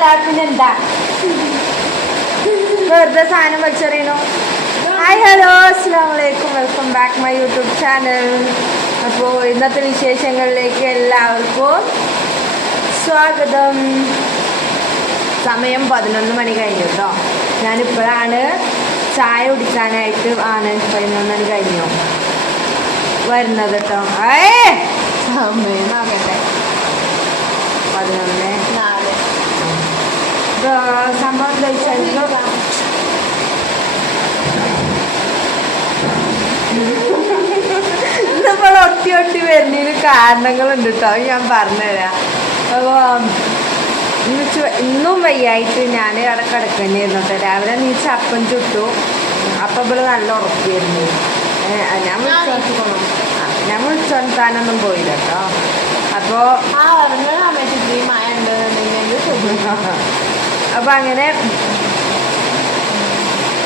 എന്താ വെറുതെ സാധനം വെച്ചറിയണു ഹായ് ഹലോ അസ്സാം welcome back my YouTube channel അപ്പോൾ ഇന്നത്തെ വിശേഷങ്ങളിലേക്ക് എല്ലാവർക്കും സ്വാഗതം. സമയം പതിനൊന്ന് മണി കഴിഞ്ഞു കേട്ടോ ഞാനിപ്പോഴാണ് ചായ കുടിക്കാനായിട്ട് ആണ് പതിനൊന്ന് മണി കഴിഞ്ഞു. വരുന്നത് കേട്ടോ ഏ സമയം നോക്കട്ടെ പതിനൊന്ന്. നാല് ഇത് സംഭവം എന്താ വെച്ചാൽ ഒട്ടി ഒട്ടി വരുന്നതിന് കാരണങ്ങളുണ്ട് കേട്ടോ ഞാൻ പറഞ്ഞുതരാം. അപ്പോൾ ഇന്ന് ഇന്നും വയ്യായിട്ട് ഞാൻ അവിടെ കിടക്കുന്നതായിരുന്നു കേട്ടോ രാവിലെ നീ ചപ്പം ചുട്ടു. അപ്പം ഇവിടെ നല്ല ഉറപ്പായിരുന്നു. ഞാൻ വിളിച്ചോ. ഞാൻ വിളിച്ചോണ്ടാനൊന്നും പോയില്ല കേട്ടോ അപ്പോൾ ആ സമയത്ത് ഉണ്ടെന്നുണ്ടെങ്കിൽ അപ്പം അങ്ങനെ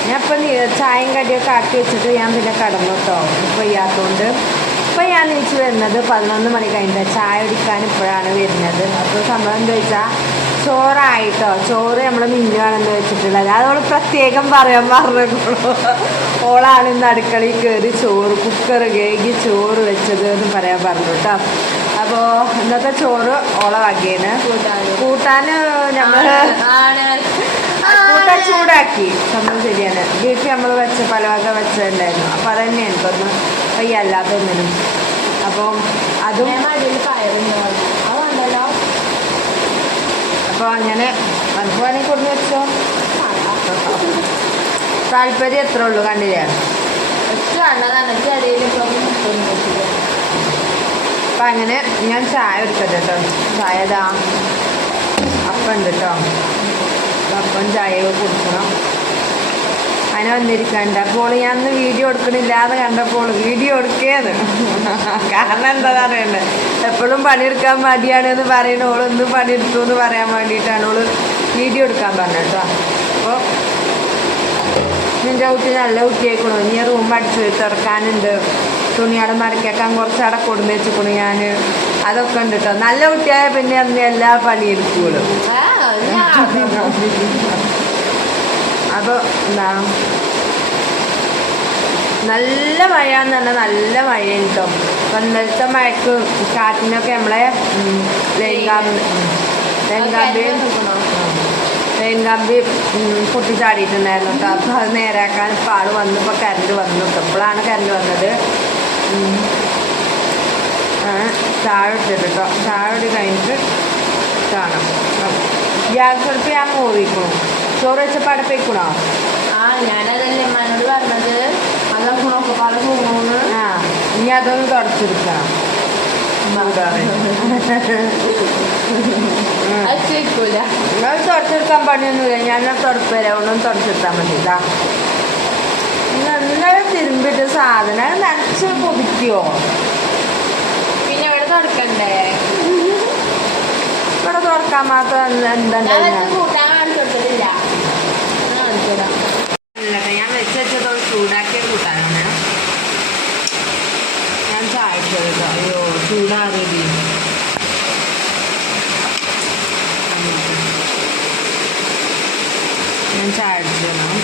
ഞാൻ ഇപ്പം ചായയും കടിയൊക്കെ ആക്കി വെച്ചിട്ട് ഞാൻ പിന്നെ കടന്നു കേട്ടോ വയ്യാത്തതുകൊണ്ട് ഇപ്പം ഞാൻ നീച്ച് വരുന്നത് പതിനൊന്ന് മണി കഴിഞ്ഞിട്ട്. ചായ കുടിക്കാൻ ഇപ്പോഴാണ് വരുന്നത്. അപ്പോൾ സംഭവം എന്താ വെച്ചാൽ ചോറായിട്ടോ. ചോറ് നമ്മൾ മിന്നുവാണെന്ന് വെച്ചിട്ടുള്ളത്. അതോട് പ്രത്യേകം പറയാൻ പറഞ്ഞോളൂ ഓളാണ് ഇന്ന് അടുക്കളയിൽ കയറി ചോറ് കുക്കർ കേകി ചോറ് വെച്ചത് എന്ന് പറയാൻ പറഞ്ഞു കേട്ടോ. അപ്പോൾ ഇന്നത്തെ ചോറ് ഓള കൂട്ടാന്. കൂട്ടാൻ നമ്മൾ കൂട്ടാൻ ചൂടാക്കി. സംഭവം ശരിയാണ്. ബീഫ് നമ്മൾ വെച്ച പലവക വെച്ചിട്ടുണ്ടായിരുന്നു അപ്പോൾ ഇപ്പൊ ഒന്ന് വയ്യല്ലാത്തൊന്നിനും അപ്പം അതും അപ്പൊ അപ്പോൾ അങ്ങനെ നമുക്ക് കൊണ്ടു കൊടുന്ന് വെച്ചോ താല്പര്യം എത്ര ഉള്ളൂ കണ്ടില്ലേ? അപ്പം അങ്ങനെ ഞാൻ ചായ എടുക്കട്ടെ കേട്ടോ. ചായ ഇതാ അപ്പം ഉണ്ട് കേട്ടോ. അപ്പം ചായ കൊടുക്കണം. അതിനെ വന്നിരിക്കണ്ട അപ്പോൾ ഞാൻ ഇന്ന് വീഡിയോ എടുക്കണില്ലാതെ കണ്ടപ്പോൾ വീഡിയോ എടുക്കുകയാണ് കാരണം എന്താ പറയണ്ടേ എപ്പോഴും പണിയെടുക്കാൻ മടിയാണ് എന്ന് പറയുന്ന. ഓൾ ഇന്ന് പണിയെടുത്തു എന്ന് പറയാൻ വേണ്ടിയിട്ടാണ് ഓൾ വീഡിയോ എടുക്കാൻ പറഞ്ഞത് കേട്ടോ. അപ്പോൾ നിന്റെ കുട്ടി നല്ല കുട്ടിയായിക്കണോ. ഇനി റൂം അടിച്ച് തുറക്കാനുണ്ട്. തുണിയാടെ കുറച്ച് കുറച്ചവിടെ കൊടുന്ന് വെച്ചിക്കണു ഞാൻ അതൊക്കെ ഉണ്ട് കേട്ടോ നല്ല കുട്ടിയായ പിന്നെ അന്ന് എല്ലാ പണിയെടുക്കുള്ളൂ അപ്പോൾ എന്താ? നല്ല മഴയാന്ന് പറഞ്ഞാൽ നല്ല മഴയാണ് കേട്ടോ അപ്പം ഇന്നലത്തെ മഴക്ക് കാറ്റിനൊക്കെ നമ്മളെ ഉം, ലൈൻ കമ്പി ലൈൻ കമ്പി ലൈൻ കമ്പി ഉം, പൊട്ടിച്ചാടിയിട്ടുണ്ടായിരുന്നു കേട്ടോ അപ്പോൾ അത് നേരാക്കാൻ പാട് വന്നപ്പോൾ കറണ്ട് വന്നു കേട്ടോ ഇപ്പോഴാണ് കരണ്ട് വന്നത്. ചായ കേട്ടോ ചായ കഴിഞ്ഞിട്ട് കാണാം ഗ്യാസ് അടുപ്പ് ഞാൻ മൂവിക്കണു ചോറ് വെച്ചപ്പോൾ അടുപ്പിക്കണോ? ആ ഞാനതല്ലേ ഉമ്മാനോട് പറഞ്ഞത്. അതൊക്കെ നോക്കെ പല പോകുന്നു ആ ഇനി അതൊന്ന് തുടച്ചെടുക്കണം അത് തുടച്ചെടുക്കാൻ പണിയൊന്നുമില്ല. ഞാൻ തുടപ്പര. ഒന്നും തുടച്ചെടുത്താൽ മതി. ഇതാ. ഇന്നലെ തിരുമ്പിട്ട് സാധനം നനച്ച് പൊതിക്കോ പിന്നെ ഇവിടെ തുറക്കണ്ടേ? ഇവിടെ തുറക്കാൻ മാത്രം എന്താ ഞാൻ വെച്ച് കൂട്ടാൻ കാണിച്ചു കൊടുത്തിട്ടില്ല ഞാൻ കാണിച്ചുതരാം. ഞാൻ വെച്ച് വെച്ചത് ചൂടാക്കിയ കൂട്ടാനാണ് ഞാൻ ചായ ഇട്ടത് കേട്ടോ. അയ്യോ ചൂടാറിയത് ഞാൻ ചായ അടിച്ചതാണ്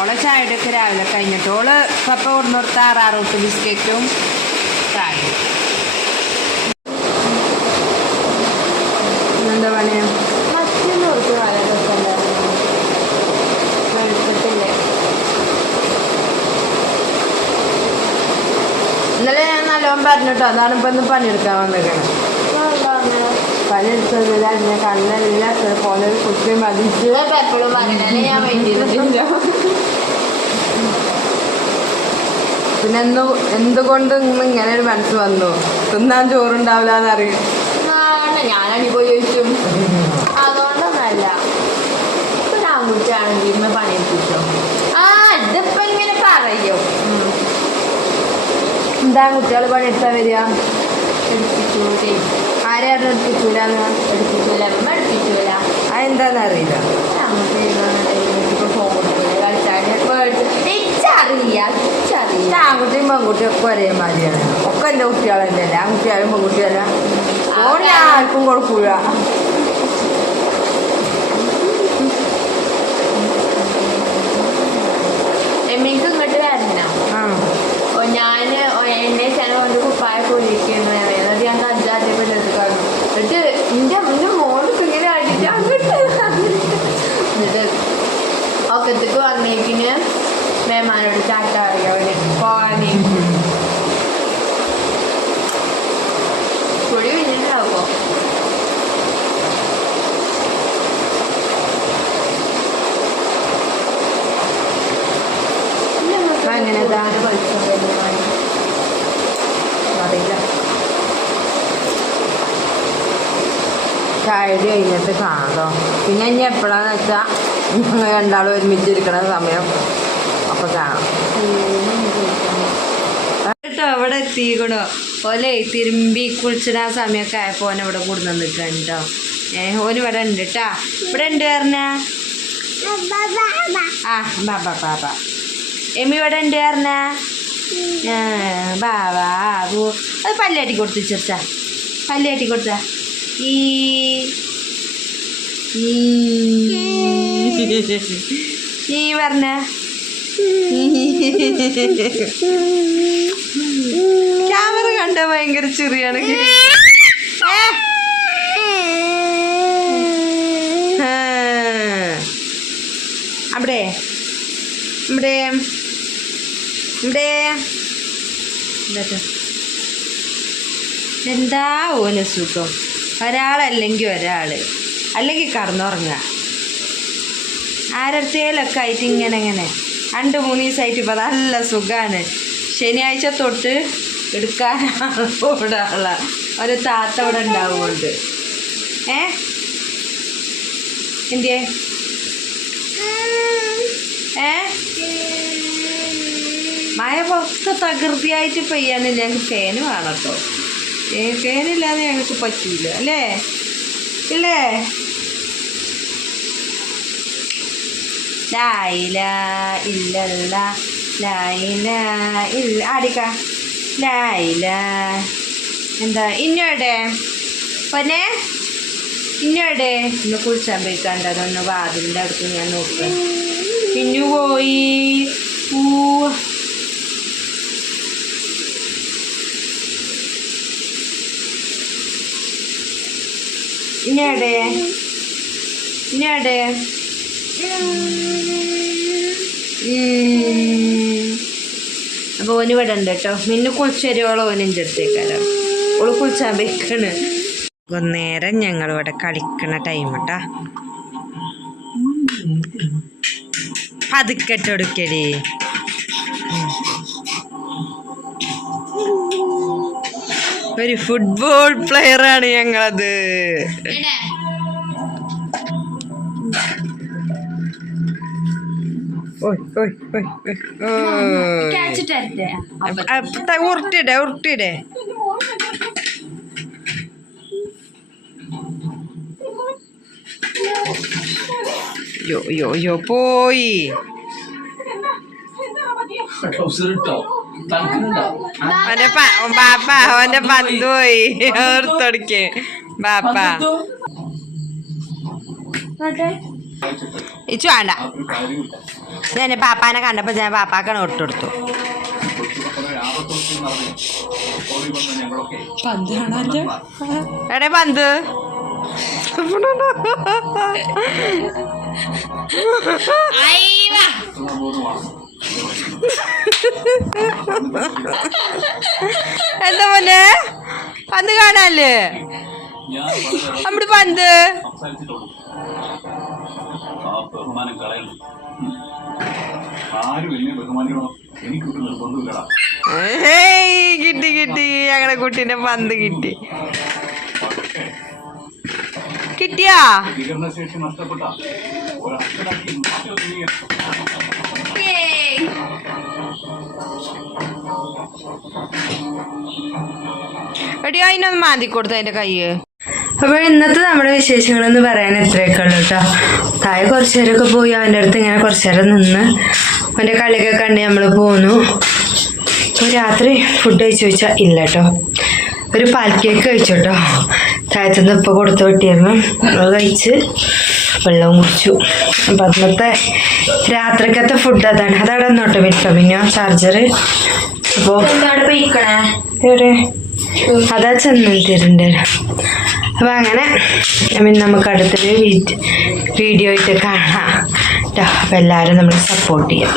ഓളെ ചായയുടെയൊക്കെ രാവിലെ കഴിഞ്ഞിട്ട് ഓൾ പപ്പ കൊണ്ടുകൊടുത്ത ആറാറൂട്ട് ബിസ്ക്കറ്റും ചായയും. എന്താ പണിയാ മറ്റൊന്ന് കൊടുത്ത് വളരെ രസമുണ്ടായിരുന്നു വെളുത്തിട്ടില്ലേ? ഇന്നലെ ഞാൻ നല്ലോണം പറഞ്ഞിട്ടോ അതാണ് ഇപ്പൊ ഇന്ന് പണിയെടുക്കാൻ വന്നേക്കണം. പണിയെടുത്തില്ല കണ്ണില്ല കണ്ണെല്ലാം പോലെ എപ്പോഴും പറയണേ ഞാൻ വെയിറ്റ് പിന്നെ എന്തോ എന്തുകൊണ്ട് ഇന്ന് ഇങ്ങനെ ഒരു മനസ്സ് വന്നു? തിന്നാൻ ചോറുണ്ടാവില്ല എന്നറിയും ഞാനാണ് പോയി ചോദിച്ചും അതുകൊണ്ടൊന്നല്ല. ഇപ്പൊ ഞാൻ കുട്ടിയാണെങ്കിൽ ഇന്ന് പണിയെടുപ്പിച്ചോ? ആ ഇതിപ്പോ ഇങ്ങനെ പറയും. എന്താ കുട്ടികൾ പണിയെടുത്താ വരിക? എടുപ്പിച്ചൂലേ എടുപ്പിച്ചൂലെന്ന്? എടുപ്പിച്ചൂല. അമ്മ എടുപ്പിച്ചൂല. ആൺകുട്ടിയും പെൺകുട്ടിയും ഒക്കെ ഒരേമാതിരിയാണ് ഒക്കെ എന്റെ കുട്ടികളല്ലേ. ആൺകുട്ടിയാലും പെൺകുട്ടിയല്ല ഓണി ആർക്കും കൊടുക്കൂല. ചായ കഴിഞ്ഞിട്ട് കാണാം പിന്നെ ഇനി എപ്പോഴാന്ന് വെച്ചാൽ ഞങ്ങൾ രണ്ടാളും ഒരുമിച്ചിരിക്കണ സമയം. അപ്പൊ കാണാം. കേട്ടോ അവിടെ എത്തിക്കണോ. ഓലെ തിരുമ്പി കുളിച്ചിട ആ സമയമൊക്കെ ആയപ്പോൾ ഓനെ ഇവിടെ കൂടുന്ന നിൽക്കാൻ കേട്ടോ. ഏ ഓന് ഇവിടെ ഉണ്ട് കേട്ടാ. ഇവിടെ ഉണ്ട് പറഞ്ഞാ. ആ ബാബ എമ്മി ഇവിടെ ഉണ്ട് പറഞ്ഞാ. ബാബാ അത് പല്ലാട്ടി കൊടുത്തു ചേർച്ച പല്ലാട്ടി കൊടുത്ത. ഈ ഈ. പറഞ്ഞ ക്യാമറ കണ്ട ഭയങ്കര ചെറിയാണ്. അവിടെ. ഇവിടെ. ഇവിടെ. എന്താ ഓന് സുഖം? ഒരാളല്ലെങ്കിൽ ഒരാൾ അല്ലെങ്കിൽ കടന്നുറങ്ങുക. ആരത്തേലൊക്കെ ആയിട്ട് ഇങ്ങനെ ഇങ്ങനെ. രണ്ട് മൂന്ന് ദിവസമായിട്ട് ഇപ്പോൾ നല്ല സുഖമാണ് ശനിയാഴ്ച തൊട്ട് എടുക്കാനാണ് ഒരു താത്ത ഇവിടെ ഉണ്ടാവുന്നുണ്ട്. ഏ? എന്തിയേ? ഏ? മഴ പുറത്ത് തകൃതിയായിട്ട് പെയ്യാൻ ഞങ്ങൾക്ക് ഫാന് വേണം കേട്ടോ. ഫാനില്ലാതെ ഞങ്ങൾക്ക് പറ്റിയില്ല അല്ലേ? ഇല്ലേ? ലായില ഇല്ലല്ല ലായില ഇല്ല ആടിക്ക. ലായില എന്താ ഇന്നോടെ പൊന്നെ? ഇന്നോടെ ഇന്ന് കുളിച്ചാൻ പോയിക്കാണ്ട് അതൊന്ന് വാതിലിന്റെ അടുത്ത് ഞാൻ നോക്കാം. പിന്നു പോയി. ഊ. ഇന്നോടെ ഇനിയടെ അപ്പോൾ ഓന് ഇവിടെ ഉണ്ട് കേട്ടോ. മിന്നു കുളിച്ചരുവോളം ഓനിന്റെ അടുത്തേക്കാരോ ഓൾ കുളിച്ചാൻ വെക്കണ് നേരം ഞങ്ങൾ ഇവിടെ കളിക്കണ ടൈം കേട്ടാ പതുക്കെട്ടെടുക്കടി ഒരു ഫുട്ബോൾ പ്ലെയർ ആണ് ഞങ്ങളത്. ഉരുട്ടിടെ ഉരുട്ടിടെ യോ യോ യോ പോയി. ട്രൗസർ ഇട്ടോ? അവന്റെ പ- ബാപ്പ അവന്റെ പന്ത് പോയി ഓർത്തൊടുക്ക്. ബാപ്പ. ഇച്ചു വേണ്ട. ഞാൻ പാപ്പാനെ കണ്ടപ്പോ ഞാൻ പാപ്പാക്കാണ് ഒട്ടെടുത്തു എടെ പന്ത്. എന്താ മോനെ? പന്ത് കാണാല്ലേ? നമ്മുടെ പന്ത് കിട്ടി കിട്ടി. ഞങ്ങളുടെ കുട്ടീന്റെ പന്ത് കിട്ടി. കിട്ടിയാ? എടി അതിനൊന്ന് മാന്തി കൊടുത്തു അതിന്റെ കയ്യ്. അപ്പോൾ ഇന്നത്തെ നമ്മുടെ വിശേഷങ്ങൾ എന്ന് പറയാൻ ഇത്രയൊക്കെ ഉള്ളു കേട്ടോ. താഴെ കുറച്ച് നേരമൊക്കെ പോയി അവന്റെ അടുത്ത് ഇങ്ങനെ കുറച്ച് നേരം നിന്ന് അവന്റെ കളിയൊക്കെ കണ്ട് നമ്മൾ പോന്നു. രാത്രി ഫുഡ് കഴിച്ചു ചോദിച്ചാൽ ഇല്ല കേട്ടോ. ഒരു പാൽ കേക്ക് കഴിച്ചു കേട്ടോ. താഴത്തുനിന്ന് ഇപ്പോൾ കൊടുത്തു വിട്ടിരുന്നു അത് കഴിച്ച് വെള്ളവും കുടിച്ചു. അപ്പം അന്നത്തെ രാത്രിക്കത്തെ ഫുഡ് അതാണ്. അതവിടെ നോട്ടോ വിട്ടോ. പിന്നെ ചാർജർ അപ്പോൾ അതാ ചെന്നിട്ടുണ്ട് അപ്പം അങ്ങനെ പിന്നെ നമുക്ക് അടുത്തൊരു വീഡിയോ ആയിട്ട് കാണാം. അപ്പം എല്ലാവരും നമ്മൾ സപ്പോർട്ട് ചെയ്യാം.